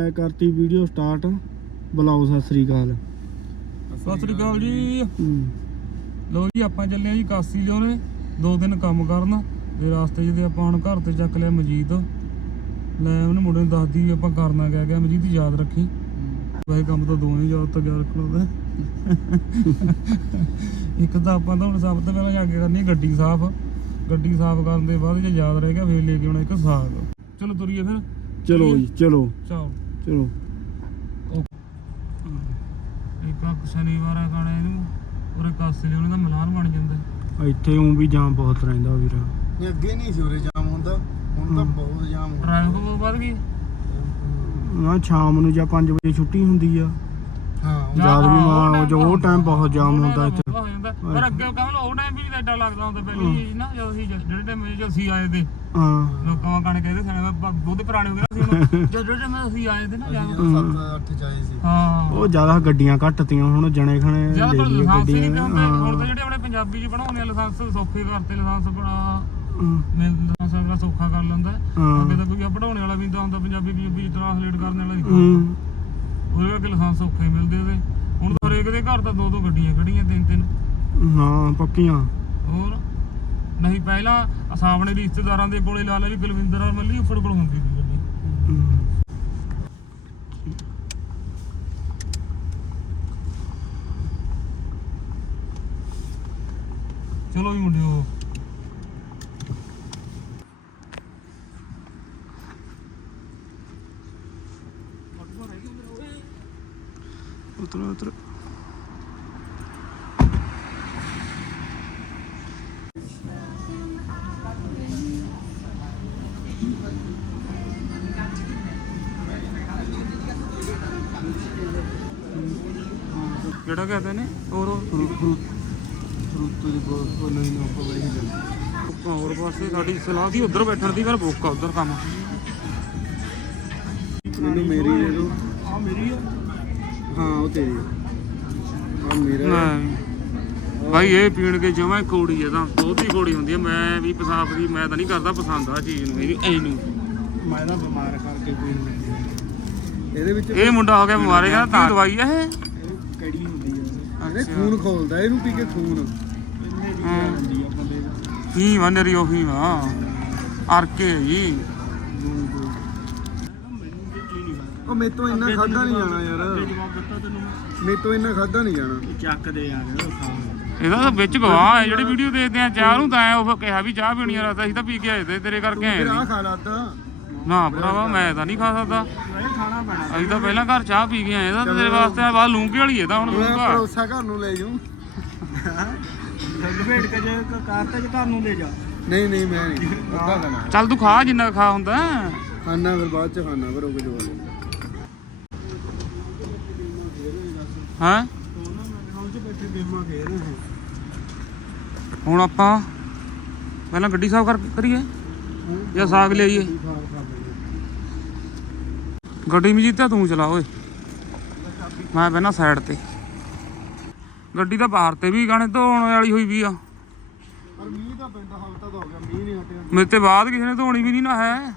ਮੈਂ ਕਰਤੀ video start. ਬੁਲਾਓ ਸਤਿ ਸ੍ਰੀ ਅਕਾਲ। ਸਤਿ ਸ੍ਰੀ ਅਕਾਲ ਜੀ। ਲੋ ਜੀ ਆਪਾਂ ਚੱਲੇ ਆ ਜੀ ਕਾਸੀ ਲਿਓਨੇ। ਦੋ ਦਿਨ ਕੰਮ ਕਰਨ। ਤੇ ਰਾਸਤੇ ਤੇ ਆਪਾਂ ਹੁਣ ਘਰ ਤੇ ਚੱਕ ਲਿਆ ਮਜੀਦ। ਲੈ ਉਹਨੇ ਮੁੰਡੇ ਨੂੰ ਦੱਸਦੀ ਵੀ ਆਪਾਂ ਕਰਨਾ ਕਿਆ ਗਿਆ ਮਜੀਦ ਯਾਦ ਰੱਖੀ। ਵੈਸੇ ਕੰਮ ਤਾਂ ਦੋਵੇਂ ਯਾਦ ਤਾਂ ਗਿਆ ਰੱਖਣਾ ਹੁੰਦਾ ਇੱਕ ਤਾਂ ਆਪਾਂ ਤਾਂ ਹੁਣ ਸਭ ਤੋਂ ਪਹਿਲਾਂ ਜਾ ਕੇ ਕਰਨੀ ਗੱਡੀ ਸਾਫ਼। ਗੱਡੀ ਸਾਫ਼ ਕਰਨ ਦੇ ਬਾਅਦ ਜੇ ਯਾਦ ਰਹਿ ਗਿਆ ਫੇਰ ਲੈ ਕੇ ਆਉਣਾ ਇੱਕ ਸਾਗ। ਚਲੋ ਤੁਰੀਏ ਫਿਰ। ਚਲੋ ਜੀ ਚਲੋ। ਚਲੋ ਚਲੋ। ਇੱਕ ਆ ਸ਼ਨੀਵਾਰ ਆ ਗਾਣਾ ਇਹਨੂੰ ਉਰੇ ਕਾਸੀ ਲਿਓਨੇ ਦਾ ਮਲਾਨ ਬਣ ਜਾਂਦਾ। ਇੱਥੇ ਉਂ ਵੀ ਜਾਮ ਬਹੁਤ ਰਹਿੰਦਾ ਵੀਰ। ਨਹੀਂ ਅੱਗੇ ਨਹੀਂ ਸੀ ਉਰੇ ਜਾਮ ਹੁੰਦਾ ਹੁਣ ਤਾਂ ਹਮ। ਬਹੁਤ ਜਾਮ ਹੁੰਦਾ ਟ੍ਰੈਫਿਕ ਬਹੁਤ ਵੱਧ ਗਈ? ਨਾ ਸ਼ਾਮ ਨੂੰ ਜਾਂ 5 ਵਜੇ ਛੁੱਟੀ ਹੁੰਦੀ ਆ। ਹਾਂ। ਜਾਂ- ਜਦ ਵੀ ਮਾਂ time ਜੋ ਉਹ ਟਾਈਮ ਬਹੁਤ ਜਾਮ ਹੁੰਦਾ ਇੱਥੇ। ਜਾਂਦਾ। ਪਰ ਅੱਗੇ ਕਹਿੰਦਾ ਉਹ ਟਾਈਮ ਵੀ ਐਡਾ ਲੱਗਦਾ ਹੁੰਦਾ ਪਹਿਲੀ ਨਾ ਜਦੋਂ ਅਸੀਂ ਜਿਹੜੇ ਟਾਈਮ ਜਦੋਂ ਅਸੀਂ ਆਏ ਤੇ। ਹਾਂ। ਲੋਕਾਂ ਕਣ ਕਹਿੰਦੇ ਸਾਡੇ ਬਹੁਤ ਪੁਰਾਣੇ ਹੋ ਗਏ ਨਾ ਅਸੀਂ ਹੁਣ। ਜਦੋਂ ਟਾਈਮ ਅਸੀਂ ਆਏ ਤੇ ਨਾ ਜਾਂ ਅਸੀਂ 7 8 ਚਾਹੇ ਸੀ। ਹਾਂ। ਉਹ ਜ਼ਿਆਦਾ ਗੱਡੀਆਂ ਘੱਟਤੀਆਂ ਹੁਣ ਜਣੇ ਖਣੇ ਜ਼ਿਆਦਾ ਲੈ ਪਰ ਲਈਏ ਲਾਇਸੈਂਸ ਹੀ ਨਹੀਂ ਗੱਡੀਆਂ ਹੁੰਦੇ ਹੁਣ ਤਾਂ ਹਾਂ ਜਿਹੜੇ ਆਪਣੇ ਪੰਜਾਬੀ ਚ ਬਣਾਉਂਦੇ ਆ ਲਾਇਸੈਂਸ ਸੌਖੇ ਕਰਤੇ ਲਾਇਸੈਂਸ ਬਣਾ ਹਾਂ, ਮੈਂ ਲਾਇਸੈਂਸ ਅਗਲਾ ਸੌਖਾ ਕਰ ਲੈਂਦਾ। ਹਾਂ। ਅੱਗੇ ਤਾਂ ਕੋਈ ਪੜਾਉਣੇ ਵਾਲਾ ਵੀ ਤਾਂ ਹੁੰਦਾ ਪੰਜਾਬੀ ਪੰਜਾਬੀ ਟ੍ਰਾਂਸਲੇਟ ਕਰਨ ਵਾਲਾ ਵੀ ਤਾਂ ਹੂੰ। ਹੁੰਦਾ। ਉਹਦੇ ਕਰਕੇ ਲਾਇਸੈਂਸ ਔਖੇ ਮਿਲਦੇ ਉਹਦੇ। ਹੁਣ ਤਾਂ ਹਰੇਕ ਦੇ ਘਰ ਤਾਂ ਦੋ ਦੋ ਗੱਡੀਆਂ ਖੜੀਆਂ ਤਿੰਨ ਤਿੰਨ ਹਾਂ ਪੱਕੀਆਂ। ਹੋਰ? ਨਹੀਂ ਪਹਿਲਾਂ ਸਾਹਮਣੇ ਰਿਸ਼ਤੇਦਾਰਾਂ ਦੇ ਕੋਲੇ ਲਾ ਲਿਆ ਵੀ ਕੁਲਵਿੰਦਰ ਔਰ ਮੱਲੀ ਉੱਪਰ ਕੋਲ ਹੁੰਦੀ ਸੀ ਗੱਡੀ। ਚਲੋ ਵੀ ਮੁੰਡਿਓ। ਉਤਰ ਉਤਰ। ਕਿਹੜਾ ਆਪਾਂ ਵਹੀ ਜਾਂਦੇ ਆਪਾਂ ਹੋਰ ਪਾਸੇ ਸਾਡੀ ਸਲਾਹ ਸੀ ਉੱਧਰ ਬੈਠਣ ਦੀ ਪਰ ਬੁੱਕ ਆ ਉੱਧਰ ਕੰਮ। ਇਹਨੂੰ ਮੇਰੀ ਦੇ ਦੋ ਆ ਮੇਰੀ ਆ? ਹਾਂ ਉਹ ਤੇਰੀ ਆ। ਮੇਰਾ ਨਹੀਂ ਭਾਈ ਇਹ ਪੀਣ ਕੇ ਜਮਾਂ ਕੋੜੀ ਆ ਤਾਂ ਬਹੁਤੀ ਕੋੜੀ ਹੁੰਦੀ ਆ। ਮੈਂ ਵੀ ਪਸਾਬ ਦੀ ਮੈਂ ਤਾਂ ਨਹੀਂ ਕਰਦਾ ਪਸੰਦ ਆ ਚੀਜ਼ ਨੂੰ ਇਹ ਐਨੂੰ ਮੈਂ ਤਾਂ ਬਿਮਾਰ ਕਰਕੇ ਪੀਣ ਲੱਗੀ ਇਹਦੇ ਵਿੱਚ ਇਹ ਮੁੰਡਾ ਹੋ ਗਿਆ ਬਿਮਾਰੇ ਕਹਿੰਦਾ ਤਾਂ ਦਵਾਈ ਆ ਇਹ? ਕੜੀ ਹੁੰਦੀ ਆ ਇਹਨੇ ਖੂਨ ਖੋਲਦਾ ਇਹਨੂੰ ਪੀ ਕੇ ਖੂਨ। ਹਾਂ। ਵਨਰੀ ਉਹ ਫੀ ਵਾ? ਅਰਕੇ ਜੀ ਉਹ ਮੇਰੇ ਤੋਂ ਇੰਨਾ ਖਾਦਾ ਨਹੀਂ ਜਾਣਾ ਯਾਰ। ਮੈਂ ਮੇਰੇ ਤੋਂ ਇੰਨਾ ਖਾਦਾ ਨਹੀਂ ਜਾਣਾ। ਚੱਕ ਦੇ ਯਾਰ ਇਹਦਾ ਤਾਂ ਵਿੱਚ ਗਵਾਹ ਹੈ ਜਿਹੜੀ ਵੀਡੀਓ ਦੇਖਦੇ ਆ ਚਾਹ ਨੂੰ ਤਾਂ ਉਹ ਕਿਹਾ ਵੀ ਚਾਹ ਪੀਣੀ ਆ ਰਾਤ ਅਸੀਂ ਤਾਂ ਪੀ ਕੇ ਆਏ ਤੇ ਤੇਰੇ ਕਰਕੇ ਆਏ। ਆ ਖਾ ਲਾਤਾ ਨਾ ਭਰਾਵਾ ਮੈਂ ਤਾਂ ਨਹੀਂ ਖਾ ਸਕਦਾ। ਮੈਂ ਖਾਣਾ ਪੈਣਾ ਅਸੀਂ ਤਾਂ ਪਹਿਲਾਂ ਘਰ ਚਾਹ ਪੀ ਕੇ ਆਏ ਤਾਂ ਤੇਰੇ ਵਾਸਤੇ ਬਾਅਦ ਲੂੰਗੇ ਵਾਲੀ ਹੈ ਤਾਂ ਹੁਣ ਮੈਂ ਲੂੰਗਾ ਘਰ ਨੂੰ ਲੈ ਜਾਊਂ। ਲਪੇਟ ਕੇ ਜੇ ਕਾਰ ਤੇ ਘਰ ਨੂੰ ਲੈ ਜਾ। ਨਹੀਂ ਨਹੀਂ ਮੈਂ ਨਹੀਂ। ਅੱਧਾ ਖਾਣਾ। ਚੱਲ ਤੂੰ ਖਾ ਜਿੰਨਾ ਕੁ ਖਾ ਹੁੰਦਾ। ਖਾਣਾ ਫਿਰ ਬਾਅਦ ਚ ਖਾਣਾ ਫਿਰ ਉਹ ਰਹੇ ਹਾਂ। ਹੁਣ ਆਪਾਂ ਪਹਿਲਾਂ ਗੱਡੀ ਸਾਫ਼ ਕਰ ਕਰੀਏ ਜਾਂ ਸਾਗ ਲਿਆਈਏ? ਗੱਡੀ ਮਜੀਤਾ ਤੂੰ ਚਲਾ ਓਏ। ਮੈਂ ਪਹਿਲਾਂ ਸਾਈਡ ਤੇ। ਗੱਡੀ ਤਾਂ ਬਾਹਰ ਤੇ ਵੀ ਗਾਣੇ ਧੋਣ ਵਾਲੀ ਹੋਈ ਵੀ ਆ। ਪਰ ਮੀਂਹ ਤਾਂ ਪੈਂਦਾ ਹਫਤਾ ਤਾਂ ਹੋ ਗਿਆ ਮੀਂਹ ਨਹੀਂ ਹਟਿਆ। ਮੇਰੇ ਤੇ ਬਾਅਦ ਕਿਸੇ ਨੇ ਧੋਣੀ ਵੀ ਨਹੀਂ ਨਾ ਹੈ।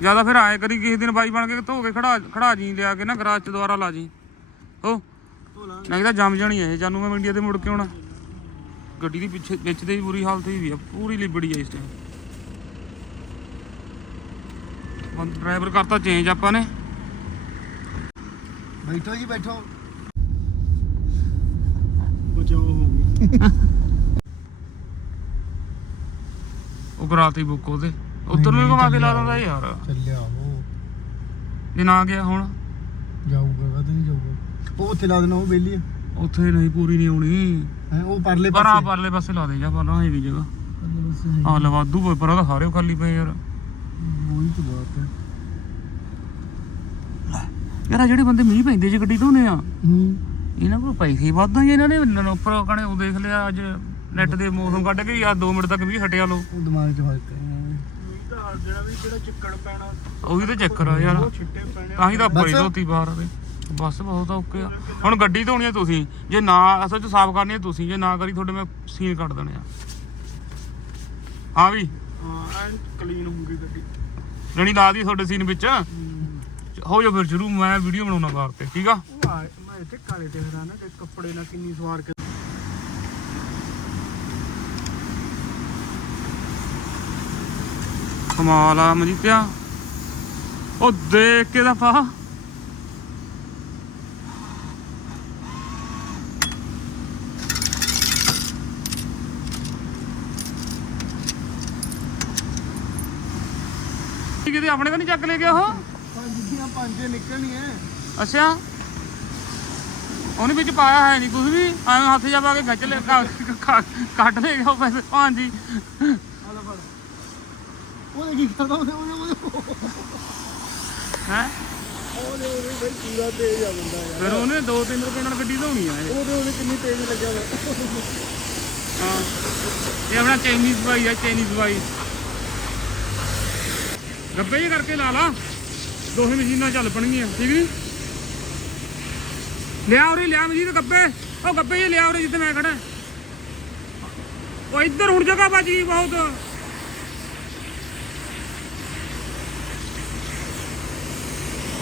ਜ਼ਿਆਦਾ ਫਿਰ ਆਏ ਕਰੀ ਕਿਸੇ ਦਿਨ ਬਾਈ ਬਣ ਕੇ ਧੋ ਕੇ ਖੜਾ ਖੜਾ ਜੀ ਲਿਆ ਕੇ ਨਾ ਗਰਾਜ ਚ ਦੁਬਾਰਾ ਲਾ ਜੀ। ਹੋ। ਨਹੀਂ ਤਾਂ ਜੰਮ ਜਾਣੀ ਇਹ ਜਾਨੂੰ ਮੈਂ ਇੰਡੀਆ ਤੇ ਮੁੜ ਕੇ ਆਉਣਾ। ਗੱਡੀ ਦੀ ਪਿੱਛੇ ਵਿੱਚ ਦੇ ਵੀ ਬੁਰੀ ਹਾਲਤ ਹੋਈ ਵੀ ਆ ਪੂਰੀ ਲਿਬੜੀ ਆ ਇਸ ਟਾਈਮ ਡਰਾਈਵਰ ਕਰਤਾ ਚੇਂਜ ਆਪਾਂ ਨੇ। ਬੈਠੋ ਜੀ ਬੈਠੋ। ਬਚਾਓ ਹੋ ਗਈ। ਉਹ ਕਰਾਤੀ ਬੁੱਕ ਉਹਦੇ। ਉੱਤਰ ਨੂੰ ਘੁਮਾ ਕੇ ਲਾ ਦਿੰਦਾ ਯਾਰ। ਚੱਲਿਆ ਉਹ। ਜੇ ਨਾ ਗਿਆ ਹੁਣ। ਜਾਊਗਾ ਕਦੇ ਨਹੀਂ ਜਾਊਗਾ। ਉਹ ਉੱਥੇ ਲਾ ਦੇਣਾ ਉਹ ਬੇਲੀ ਉੱਥੇ ਨਹੀਂ ਪੂਰੀ ਨਹੀਂ ਆਉਣੀ। ਹੈਂ, ਉਹ ਪਰਲੇ ਪਰ ਪਾਸੇ। ਪਰਲੇ ਪਾਸੇ ਲਾ ਦੇ ਜਾ ਪਰਲਾ ਹੈਗੀ ਜਗ੍ਹਾ। ਪਰਲੇ ਪਾਸੇ ਆ ਲਵਾਦੂ ਪਰ ਉਹਦਾ ਸਾਰੇ ਖਾਲੀ ਪਏ ਯਾਰ। ਉਹੀ ਤਾਂ ਬਾਤ ਹੈ। ਯਾਰ ਆਹ ਜਿਹੜੇ ਬੰਦੇ ਮੀਂਹ ਪੈਂਦੇ ਜੇ ਗੱਡੀ ਧੋਨੇ ਆ ਹੂੰ। ਇਹਨਾਂ ਕੋਲ ਪੈਸੇ ਹੀ ਵਾਧਾ ਜੀ ਇਹਨਾਂ ਨੇ ਨ- ਉੱਪਰ ਕਹਣੇ ਉਹ ਦੇਖ ਲਿਆ ਅੱਜ ਨੈਟ ਦੇ ਮੌਸਮ ਕੱਢ ਕੇ ਯਾਰ 2 ਮਿੰਟ ਤੱਕ ਵੀ ਹਟਿਆ ਲੋ ਉਹ ਦਿਮਾਗ 'ਚ ਫ਼ਰਕ ਹੈ। ਤਾਂ ਜਿਹੜਾ ਵੀ ਜਿਹੜਾ ਚਿੱਕੜ ਪੈਣਾ ਉਹੀ ਤਾਂ ਚੱਕਰ ਆ ਯਾਰ ਉਹ ਛਿੱਟੇ ਪੈਣੇ ਤਾਂ ਹੀ ਤਾਂ ਬੜੀ ਬਸ। ਧੋਤੀ ਬਾਹਰ ਦੇ। ਬਸ ਬਹੁਤ ਔਕੇ ਆ। ਹੁਣ ਗੱਡੀ ਧੋਣੀ ਆ ਤੁਸੀਂ ਜੇ ਨਾ ਅਸਲ ਚ ਸਾਫ਼ ਕਰਨੀ ਆ ਤੁਸੀਂ ਜੇ ਨਾ ਕਰੀ ਤੁਹਾਡੇ ਮੈਂ ਸੀਨ ਕੱਢ ਦੇਣੇ ਆ। ਹਾਂ ਵੀ। ਹਾਂ ਐਨ ਕਲੀਨ ਹੋਊਗੀ ਗੱਡੀ। ਜਣੀ ਲਾ ਦੀ ਤੁਹਾਡੇ ਸੀਨ ਵਿੱਚ। ਹੋ ਜਾ ਫਿਰ ਸ਼ੁਰੂ ਮੈਂ ਵੀਡੀਓ ਬਣਾਉਣਾ ਬਾਹਰ ਤੇ ਠੀਕ ਆ? ਉਹ ਆ ਮੈਂ ਇੱਥੇ ਕਾਲੇ ਤੇ ਹਰਾਨਾ ਤੇ ਕੱਪੜੇ ਨਾਲ ਕਿੰਨੀ ਸਵਾਰ ਕੇ ਕਮਾਲ ਆ ਮਜੀਤਿਆ ਉਹ ਦੇਖ ਕੇ ਦਾ ਪਾ ਕਿਤੇ? ਆਪਣੇ ਤਾਂ ਨਹੀਂ ਚੱਕ ਲੈ ਗਿਆ ਉਹ? ਪੰਜ ਦੀਆਂ ਪੰਜੇ ਨਿਕਲਣੀਆਂ ਅੱਛਾ। ਉਹਨੇ ਵਿੱਚ ਪਾਇਆ ਹੈ ਨਹੀਂ ਕੁਝ ਵੀ। ਐਵੇਂ ਫਿਰ ਉਹਨੇ 2-3 ਰੁਪਏ ਨਾਲ ਗੱਡੀ ਧੋਣੀ ਆ ਇਹ। ਆਪਣਾ ਚਾਈਨੀਜ਼ ਭਾਈ ਆ ਚਾਈਨੀਜ਼ ਭਾਈ 90 ਜੇ ਕਰਕੇ ਲਾ ਲਾ। ਦੋਹੇ ਮਸ਼ੀਨਾਂ ਚੱਲ ਪਣਗੀਆਂ ਠੀਕ ਨਹੀਂ ਲਿਆ ਉਰੇ ਲਿਆ ਮਸ਼ੀਨ ਗੱਬੇ। ਉਹ ਗੱਬੇ ਜੇ ਲਿਆ ਉਰੇ ਜਿੱਥੇ ਮੈਂ ਖੜਾ ਉਹ ਇੱਧਰ ਹੁਣ ਜਗ੍ਹਾ ਬਚ ਬਹੁਤ।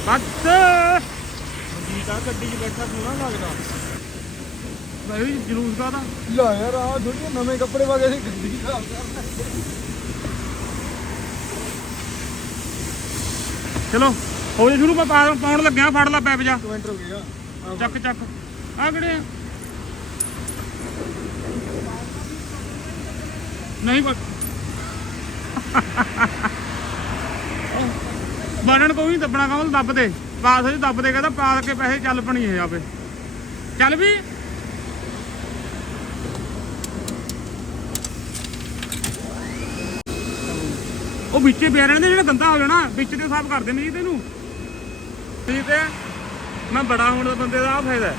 ਬੱਤ ਜੀ 'ਚ ਬੈਠਾ ਸੋਹਣਾ ਲੱਗਦਾ। ਭਾਈ ਜਲੂਸ ਕਾਦਾ ਲੈ ਯਾਰ ਆ ਥੋੜੀ ਨਵੇਂ ਕੱਪੜੇ ਪਾ ਕੇ ਅਸੀਂ ਗੱਡੀ ਚਲੋ ਹੋ ਜਾ ਸ਼ੁਰੂ ਮੈਂ ਪਾ- ਪਾਉਣ ਲੱਗਿਆ ਫੜ ਲਾ ਪੈਪ ਜਾ। ਗਿਆ ਚੱਕ ਚੱਕ। ਆ ਕਿਹੜੇ ਆ? ਨਹੀਂ ਬਸ। ਬਨਣ ਕੋਈ ਨਹੀਂ ਦੱਬਣਾ ਕਮਲ ਦੱਬ ਦੇ ਪਾਸ ਵਿੱਚ ਦੱਬ ਦੇ ਕਹਿੰਦਾ ਪਾ ਕੇ ਪੈਸੇ ਚੱਲ ਪਣੀ ਇਹ ਆਪੇ। ਚੱਲ ਵੀ। ਉਹ ਵਿੱਚੇ ਪਿਆ ਰਹਿਣ ਦੇ ਜਿਹੜਾ ਗੰਦਾ ਹੋ ਜਾਣਾ ਵਿੱਚ ਤੇ ਸਾਫ਼ ਕਰ ਦੇ ਮੇਰੀ ਤੈਨੂੰ ਠੀਕ ਹੈ? ਮੈਂ ਬੜਾ ਹੋਣ ਦੇ ਬੰਦੇ ਦਾ ਆ ਫਾਇਦਾ।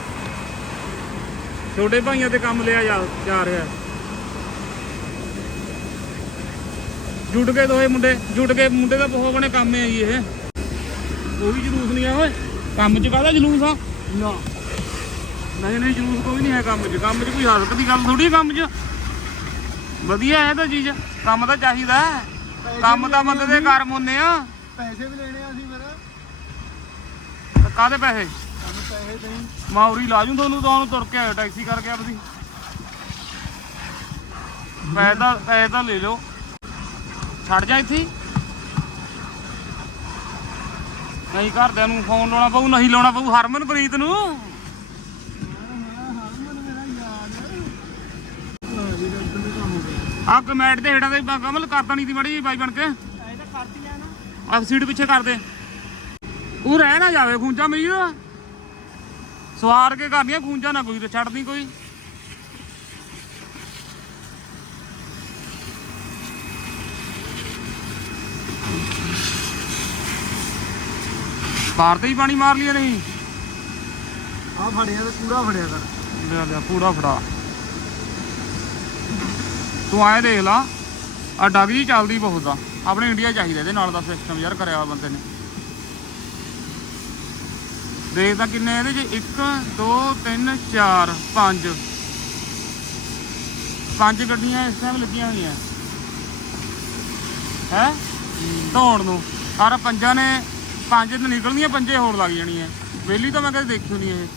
ਛੋਟੇ ਭਾਈਆਂ ਤੇ ਕੰਮ ਲਿਆ ਜਾ ਜਾ ਰਿਹਾ। ਜੁੜ ਕੇ ਦੋਏ ਮੁੰਡੇ ਜੁੜ ਕੇ ਮੁੰਡੇ ਦਾ ਬਹੁਤ ਬਣੇ ਕੰਮ ਹੈ ਜੀ ਇਹ। ਕੋਈ ਜਲੂਸ ਨਹੀਂ ਆ ਓਏ। ਕੰਮ 'ਚ ਕਾਹਦਾ ਜਲੂਸ ਆ? ਨਾ। ਨਹੀਂ ਨਹੀਂ ਜਲੂਸ ਕੋਈ ਨਹੀਂ ਹੈ ਕੰਮ 'ਚ। ਕੰਮ 'ਚ ਕੋਈ ਹਰਕਤ ਦੀ ਗੱਲ ਥੋੜੀ ਕੰਮ 'ਚ। ਵਧੀਆ ਹੈ ਤਾਂ ਚੀਜ਼। ਕੰਮ ਤਾਂ ਚਾਹੀਦਾ ਹੈ। ਕੰਮ ਤਾਂ ਬੰਦੇ ਦੇ ਕਰਮ ਹੁੰਦੇ ਆ। ਪੈਸੇ ਵੀ ਲੈਣੇ ਆ ਅਸੀਂ ਫਿਰ। ਕਾਹਦੇ ਪੈਸੇ? ਸਾਨੂੰ ਪੈਸੇ ਦੇਈ। ਮਾਉਰੀ ਲਾ ਜੂ ਤੁਹਾਨੂੰ ਤੁਹਾਨੂੰ ਤੁਰ ਕੇ ਆਇਓ ਟੈਕਸੀ ਕਰਕੇ ਆਪਦੀ। ਪੈਸੇ ਤਾਂ ਪੈਸੇ ਤਾਂ ਲੈ ਲਓ। ਛੱਡ ਜਾ ਇੱਥੇ। ਨਹੀਂ ਘਰਦਿਆਂ ਨੂੰ ਫੋਨ ਲਾਉਣਾ ਪਊ ਨਹੀਂ ਲਾਉਣਾ ਪਊ ਹਰਮਨਪ੍ਰੀਤ ਨੂੰ ਹਰਮਨ ਮੇਰਾ ਯਾਦ ਹਾਂ ਜੀ ਗੱਲ ਤੋਂ ਕੰਮ ਹੋ ਗਿਆ ਆ ਕਮੈਂਟ ਤੇ ਹੇਠਾਂ ਬ- ਕਮਲ ਕਰਦਾ ਨਹੀਂ ਦੀ ਮੜੀ ਜੀ ਬਾਈ ਬਣ ਕੇ। ਐ ਤਾਂ ਕਰਤੀ ਲੈਣਾ ਆ ਸੀਟ ਪਿੱਛੇ ਕਰ ਦੇ। ਉਹ ਰਹਿ ਨਾ ਜਾਵੇ ਖੂੰਜਾ ਮੇਰੀ ਦਾ ਸਵਾਰ ਕੇ ਕਰਨੀਆਂ ਖੂੰਜਾ ਨਾ ਕੋਈ ਤੇ ਛੱਡਦੀ ਕੋਈ। ਬਾਹਰ ਤੇ ਹੀ ਪਾਣੀ ਮਾਰ ਲਿਆ ਨਹੀਂ ਆ ਫੜਿਆ ਤੇ ਪੂਰਾ ਫੜਿਆ ਕਰ। ਲੈ ਲੈ ਪੂਰਾ ਫੜਾ। ਤੂੰ ਆਏ ਦੇਖ ਲਾ ਆ ਡੱਗ ਜੀ ਚੱਲਦੀ ਬਹੁਤ ਆ ਆਪਣੇ ਇੰਡੀਆ ਚਾਹੀਦਾ ਇਹਦੇ ਨਾਲ ਦਾ ਸਿਸਟਮ ਯਾਰ ਕਰਿਆ ਵਾ ਬੰਦੇ ਨੇ। ਦੇਖ ਤਾਂ ਕਿੰਨੇ ਇਹਦੇ ਚ 1 2 3 4 5 ਪੰਜ ਗੱਡੀਆਂ ਇਸ ਟਾਈਮ ਲੱਗੀਆਂ ਹੋਈਆਂ। ਹੈ? ਧੋਣ ਨੂੰ। ਸਾਰਾ ਪੰਜਾਂ ਨੇ ਪੰਜ ਤੇ ਨਿਕਲਣੀਆਂ ਪੰਜੇ ਹੋਰ ਲੱਗ ਜਾਣੀਆਂ। ਵੇਲੀ ਤਾਂ ਮੈਂ ਕਦੇ ਦੇਖੀ ਨਹੀਂ ਇਹ।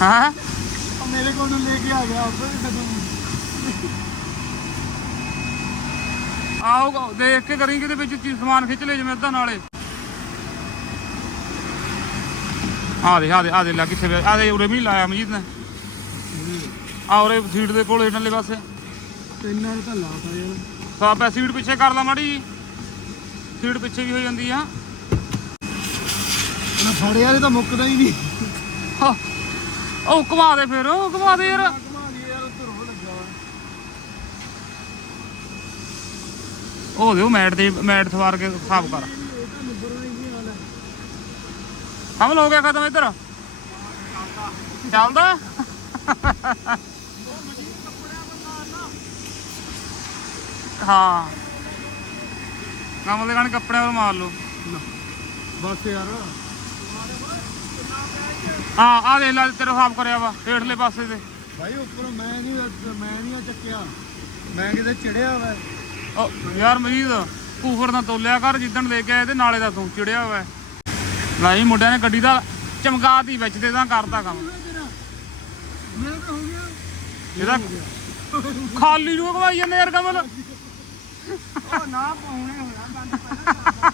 ਹਾਂ? ਆ ਮੇਰੇ ਕੋਲ ਨੂੰ ਲੈ ਕੇ ਆ ਗਿਆ ਉੱਧਰ ਹੀ ਕਦੋਂ ਆਓ ਦੇਖ ਕੇ ਕਰੀ ਕਿਤੇ ਵਿੱਚ ਚੀਜ਼ ਸਮਾਨ ਖਿੱਚ ਲੈ ਜਿਵੇਂ ਅੱਧਾ ਨਾਲੇ। ਆ ਦੇ ਆ ਦੇ ਆ ਦੇ ਲੱਗ ਕਿੱਥੇ ਆ ਦੇ ਉਰੇ ਵੀ ਲਾਇਆ ਮਜੀਦ ਨੇ। ਆ ਉਰੇ ਸੀਟ ਦੇ ਕੋਲ ਹੇਠਲੇ ਪਾਸੇ। ਤਿੰਨਾਂ ਨੇ ਤਾਂ ਲਾਤਾ ਯਾਰ। ਸਾਪੈ ਸੀਟ ਪਿੱਛੇ ਕਰ ਲਾ ਮਾੜੀ ਸੀਟ ਪਿੱਛੇ ਵੀ ਹੋ ਜਾਂਦੀ ਆ। ਨਾ ਫੜਿਆ ਇਹ ਤਾਂ ਮੁੱਕਦਾ ਹੀ ਨਹੀਂ। ਹਾਂ। ਉਹ ਘੁਮਾ ਦੇ ਫਿਰ, ਉਹ ਘੁਮਾ ਦੇ ਯਾਰ। ਉਹ ਦੇ ਮੈਟ ਤੇ ਮੈਟ ਸਵਾਰ ਕੇ ਸਾਫ਼ ਕਰ। ਹਮਲ ਹੋ ਗਿਆ ਖਤਮ ਇੱਧਰ? ਚੱਲਦਾ? ਹਾਂ। ਕੰਮ ਦੇ ਗਾਣੇ ਕੱਪੜਿਆਂ ਵੱਲ ਮਾਰ ਲਓ। ਬਸ ਯਾਰ। ਹਾਂ ਆ ਦੇ ਲੈ ਤੇਰਾ ਸਾਫ਼ ਕਰਿਆ ਵਾ ਹੇਠਲੇ ਪਾਸੇ ਤੇ। ਭਾਈ ਉੱਪਰੋਂ ਮੈਂ ਨਹੀਂ ਮੈਂ ਨਹੀਂ ਚੱਕਿਆ। ਮੈਂ ਕਿਤੇ ਚੜਿਆ ਵਾ। ਓ ਯਾਰ ਮਜੀਦ ਕੂਫਰ ਨਾ ਤੋਲਿਆ ਕਰ ਜਿੱਦਣ ਲੈ ਕੇ ਆਏ ਤੇ ਨਾਲੇ ਦਾ ਤੂੰ ਚਿੜਿਆ ਹੋਇਆ ਨਹੀਂ ਮੁੰਡਿਆਂ ਨੇ ਗੱਡੀ ਦਾ ਚਮਕਾਤੀ ਵਿੱਚ ਤੇ ਤਾਂ ਕਰਤਾ ਕੰਮ। ਮੇਰਾ ਤਾਂ ਹੋ ਗਿਆ। ਇਹਦਾ ਖਾਲੀ ਨੂੰ ਘਵਾਈ ਜਾਂਦੇ ਯਾਰ ਕਮਲ। ਉਹ ਨਾ ਪਾਉਣੇ ਹੋਣਾ ਬੰਦ ਪਹਿਲਾਂ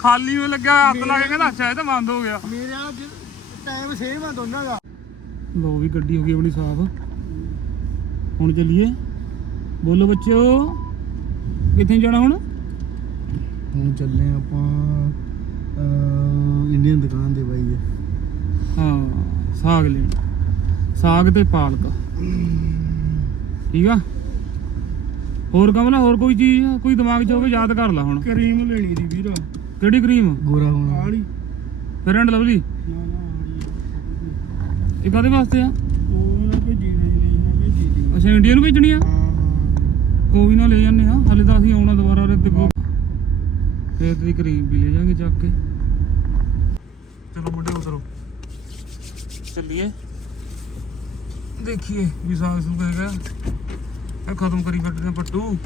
ਖਾਲੀ ਲੱਗਿਆ ਹੋਇਆ, ਹੱਥ ਲਾ ਕੇ ਕਹਿੰਦਾ ਅੱਛਾ ਇਹ ਤਾਂ ਬੰਦ ਹੋ ਗਿਆ। ਮੇਰੇ ਵਾਲਾ ਟਾਈਮ ਸੇਮ ਆ ਦੋਨਾਂ ਦਾ। ਲੋ ਵੀ ਗੱਡੀ ਹੋ ਗਈ ਆਪਣੀ ਸਾਫ਼। ਹੁਣ ਚੱਲੀਏ। ਬੋਲੋ ਬੱਚਿਓ ਕਿੱਥੇ ਜਾਣਾ ਹੁਣ? ਹੁਣ ਚੱਲੇ ਆਪਾਂ ਇੰਡੀਅਨ ਦੁਕਾਨ ਦੇ ਬਾਈ ਦੇ ਹਾਂ ਸਾਗ ਲੈਣ। ਸਾਗ ਤੇ ਪਾਲਕ। ਠੀਕ ਆ? ਹੋਰ ਕਮਲਾ ਹੋਰ ਕੋਈ ਚੀਜ਼? ਕੋਈ ਦਿਮਾਗ 'ਚ ਹੋਵੇ ਯਾਦ ਕਰ ਲੈ ਹੁਣ। ਕਰੀਮ ਲੈਣੀ ਦੀ ਵੀਰ। ਕਿਹੜੀ ਕਰੀਮ ਗੋਰਾ ਹੋਣਾ ਆੜੀ ਫੇਰ ਐਂਡ ਲਵਲੀ ਨਾ ਨਾ ਇਹ ਕਾਦੇ ਵਾਸਤੇ ਆ? ਉਹ ਨਾ ਭੇਜੀ ਨਹੀਂ ਨਾ ਭੇਜੀ ਦੀ। ਅੱਛਾ ਇੰਡੀਆ ਨੂੰ ਭੇਜਣੀ ਆ? ਹਾਂ ਕੋਈ ਨਾ ਲੈ ਜਾਂਦੇ ਆ। ਹਲੇ ਤਾਂ ਅਸੀਂ ਆਉਣਾ ਦੁਬਾਰਾ ਰੇ ਤੇ ਫੇਰ ਤੇਰੀ ਕਰੀਮ ਵੀ ਲੈ ਜਾਾਂਗੇ ਚੱਕ ਕੇ। ਚਲੋ ਮੁੰਡੇ ਉਤਰੋ ਚੱਲੀਏ। ਦੇਖੀਏ ਵੀ ਸਾਗ ਸੁਗ ਹੈਗਾ। ਇਹ ਖਤਮ ਕਰੀ ਬੈਠੇ ਨੇ ਪੱਟੂ।